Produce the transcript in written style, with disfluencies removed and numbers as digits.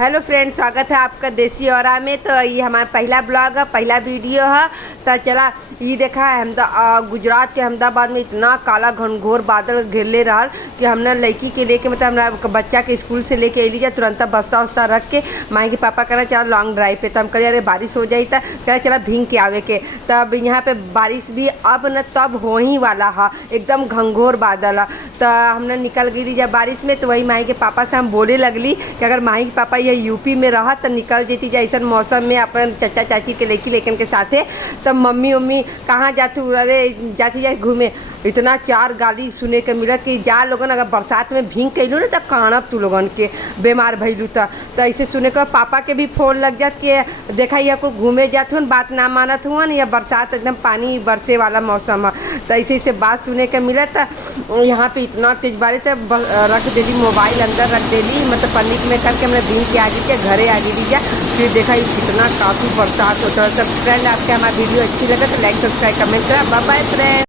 Hello friend, स्वागत है आपका देसी औरा में। तो ये हमारा पहला ब्लॉग है, पहला वीडियो है। तो चला ये देखा है गुजरात के अहमदाबाद में इतना काला घनघोर बादल घेरले रहा कि हमने लड़की के लेके मतलब हमारा बच्चा के स्कूल से लेके अली जा तुरंत बस्ता उस्ता रख के माँ के पापा कहना चला लॉन्ग ड्राइव पे। तो हम कह अरे बारिश हो जाई था, कह चला भींग के आवे के। तब यहाँ पे बारिश भी अब न तब हो ही वाला है, एकदम घनघोर बादल है। तो हमने निकल गई जब बारिश में, तो वही माही के पापा से हम बोले लगली कि अगर माही के पापा ये यूपी में रहा तो निकल जेती जैसा मौसम में अपन चाचा चाची के लड़की लेकिन के साथे। तब मम्मी उम्मी कहाँ जाती, अरे जाती जाए घूमे। इतना चार गाली सुने के मिलत कि जा लोगन अगर बरसात में भींग कैलू ना तब कानब तू लोगन के बीमार भैलू। तो ऐसे सुने के पापा के भी फ़ोन लग जात कि देखा या कुछ घूमे जात हुन, बात ना मानत हुन, या बरसात एकदम पानी बरसे वाला मौसम है। तो ऐसे ऐसे बात सुने के मिलत। यहाँ पे इतना तेज बारिश है, रख देली मोबाइल अंदर रख देली, मतलब पन्नी में करके हमने भींग के आ गई घरे आ गई जा। फिर देखा कितना काफ़ी बरसात होता है। सब फ्रेंड आपके हमारी वीडियो अच्छी लगे तो लाइक सब्सक्राइब कमेंट करा। Bye bye friend.